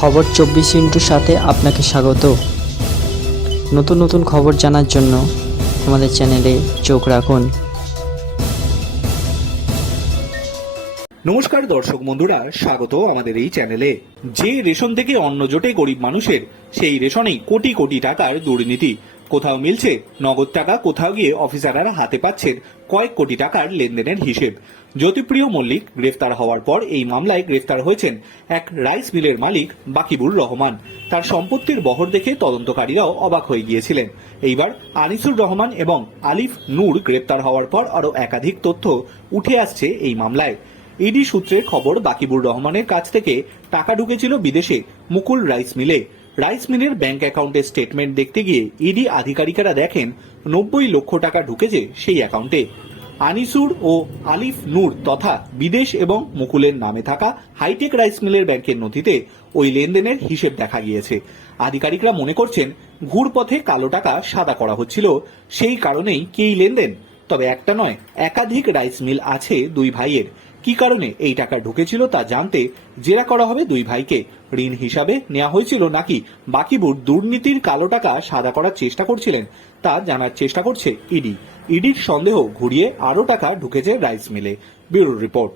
খবর চব্বিশ ইন্টুর সাথে আপনাকে স্বাগত। নতুন নতুন খবর জানার জন্য আমাদের চ্যানেলে চোখ রাখুন। নমস্কার দর্শক বন্ধুরা, স্বাগত আমাদের এই চ্যানেলে। যে রেশন থেকে অন্ন জোটে গরিব মানুষের, সেই রেশনেই কোটি কোটি টাকার দুর্নীতি। কোথাও মিলছে, নগদ টাকা কোথাও গিয়ে অফিসাররা হাতে পাচ্ছেন কয়েক কোটি টাকার লেনদেনের হিসেব। জ্যোতিপ্রিয় মল্লিক গ্রেফতার হওয়ার পর এই মামলায় গ্রেফতার হয়েছেন এক রাইস মিলের মালিক বাকিবুর রহমান। তার সম্পত্তির বহর দেখে তদন্তকারীরাও অবাক হয়ে গিয়েছিলেন। এইবার আনিসুর রহমান এবং আলিফ নূর গ্রেপ্তার হওয়ার পর আরও একাধিক তথ্য উঠে আসছে এই মামলায়। ইডি সূত্রের খবর, বাকিবুর রহমানের কাছ থেকে টাকা ঢুকেছিল বিদেশে মুকুল রাইস মিলে। রাইস মিলের ব্যাংক অ্যাকাউন্টের স্টেটমেন্ট দেখতে গিয়ে ইডি আধিকারিকেরা দেখেন নব্বই লক্ষ টাকা ঢুকেছে সেই অ্যাকাউন্টে। আনিসুর ও আলিফ নূর তথা বিদেশ এবং মুকুলের নামে থাকা হাইটেক রাইস মিলের ব্যাংকের নথিতে ওই লেনদেনের হিসেব দেখা গিয়েছে। আধিকারিকরা মনে করছেন, ঘুরপথে কালো টাকা সাদা করা হচ্ছিল, সেই কারণেই কি লেনদেন? তবে একটা নয়, একাধিক রাইস মিল আছে দুই ভাইয়ের। কি কারণে এই টাকা ঢুকেছিল তা জানতে জেরা করা হবে দুই ভাইকে। ঋণ হিসাবে নেওয়া হয়েছিল নাকি বাকিবুর দুর্নীতির কালো টাকা সাদা করার চেষ্টা করছিলেন তা জানার চেষ্টা করছে ইডি। ইডির সন্দেহ ঘুরিয়ে আরও টাকা ঢুকেছে রাইস মিলে। Bureau report.